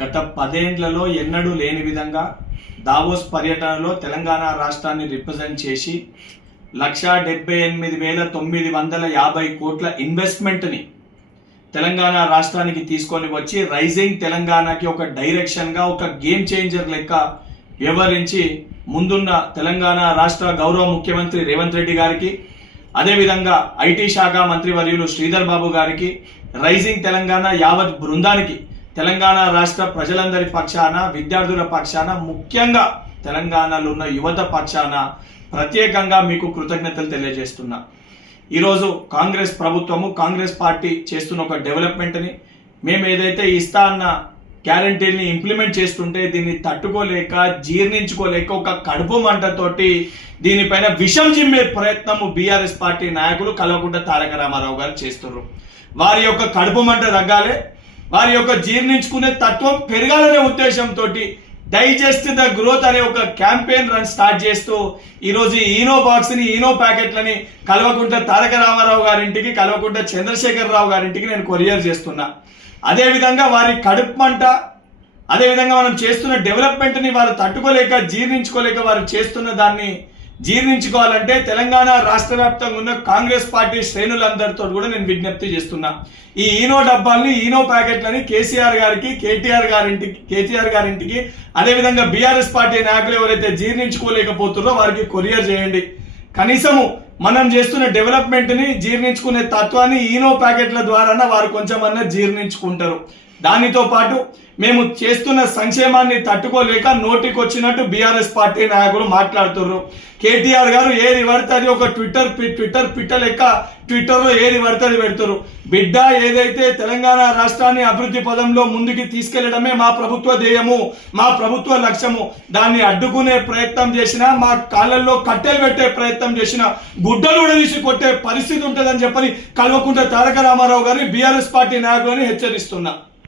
గత 10 ఏళ్లలో ఎన్నడూ లేని విధంగా దావోస్ పర్యటనలో తెలంగాణ రాష్ట్రాన్ని రిప్రజెంట్ చేసి 1,78,950 కోట్ల ఇన్వెస్ట్మెంట్ని తెలంగాణ రాష్ట్రానికి తీసుకొని వచ్చి రైజింగ్ తెలంగాణకి ఒక డైరెక్షన్గా ఒక గేమ్ చేంజర్ లెక్క వ్యవహరించి ముందున్న తెలంగాణ రాష్ట్ర గౌరవ ముఖ్యమంత్రి రేవంత్ రెడ్డి గారికి, అదేవిధంగా ఐటీ శాఖ మంత్రివర్యులు శ్రీధర్ బాబు గారికి, రైజింగ్ తెలంగాణ యావత్ బృందానికి, తెలంగాణ రాష్ట్ర ప్రజలందరి పక్షాన, విద్యార్థుల పక్షాన, ముఖ్యంగా తెలంగాణలో ఉన్న యువత పక్షాన ప్రత్యేకంగా మీకు కృతజ్ఞతలు తెలియజేస్తున్నా. ఈరోజు కాంగ్రెస్ ప్రభుత్వము, కాంగ్రెస్ పార్టీ చేస్తున్న ఒక డెవలప్మెంట్ని, మేము ఏదైతే ఇస్తా అన్న గ్యారంటీని ఇంప్లిమెంట్ చేస్తుంటే దీన్ని తట్టుకోలేక, జీర్ణించుకోలేక ఒక కడుపు మంటతోటి దీనిపైన విషం చిమ్మే ప్రయత్నము బీఆర్ఎస్ పార్టీ నాయకులు కల్వకుంట్ల తారక రామారావు గారు చేస్తున్నారు. వారి యొక్క కడుపు మంట తగ్గాలి, వారి యొక్క జీర్ణించుకునే తత్వం పెరగాలనే ఉద్దేశంతో డైజెస్ట్ ద గ్రోత్ అనే ఒక క్యాంపెయిన్ రన్ స్టార్ట్ చేస్తూ ఈరోజు ఈనో బాక్స్ని, ఈనో ప్యాకెట్లని కల్వకుంట్ల తారక రామారావు గారింటికి, కల్వకుంట్ల చంద్రశేఖర్ రావు గారింటికి నేను కొరియర్ చేస్తున్నా. అదేవిధంగా వారి కడుపు మంట, అదేవిధంగా మనం చేస్తున్న డెవలప్మెంట్ని వారు తట్టుకోలేక, జీర్ణించుకోలేక వారు చేస్తున్న దాన్ని జీర్ణించుకోవాలంటే తెలంగాణ రాష్ట్ర వ్యాప్తంగా ఉన్న కాంగ్రెస్ పార్టీ శ్రేణులందరితో కూడా నేను విజ్ఞప్తి చేస్తున్నా. ఈ ఈనో డబ్బాల్ని, ఈనో ప్యాకెట్లని కేసీఆర్ గారికి, కేటీఆర్ గారింటికి, అదేవిధంగా బీఆర్ఎస్ పార్టీ నాయకులు ఎవరైతే జీర్ణించుకోలేకపోతున్నారో వారికి కొరియర్ చేయండి. కనీసము మనం చేస్తున్న డెవలప్మెంట్ని జీర్ణించుకునే తత్వాన్ని ఈనో ప్యాకెట్ల ద్వారా వారు కొంచెమన్నా జీర్ణించుకుంటారు. దానితో పాటు మేము చేస్తున్న సంక్షేమాన్ని తట్టుకోలేక నోటికొచ్చినట్టు బీఆర్ఎస్ పార్టీ నాయకులు మాట్లాడుతున్నారు. కేటీఆర్ గారు ఏది పడితే అది ఒక ట్విట్టర్ పిట్ట లెక్క ట్విట్టర్లో ఏది పడితే అది పెడతారు. బిడ్డ, ఏదైతే తెలంగాణ రాష్ట్రాన్ని అభివృద్ధి పదంలో ముందుకు తీసుకెళ్లడమే మా ప్రభుత్వ ధ్యేయము, మా ప్రభుత్వ లక్ష్యము. దాన్ని అడ్డుకునే ప్రయత్నం చేసినా, మా కాళ్ళల్లో కట్టెలు పెట్టే ప్రయత్నం చేసినా గుడ్డలు కూడా తీసి కొట్టే పరిస్థితి ఉంటుందని చెప్పని కల్వకుంట్ల తారక రామారావు గారిని, బీఆర్ఎస్ పార్టీ నాయకులని హెచ్చరిస్తున్నా.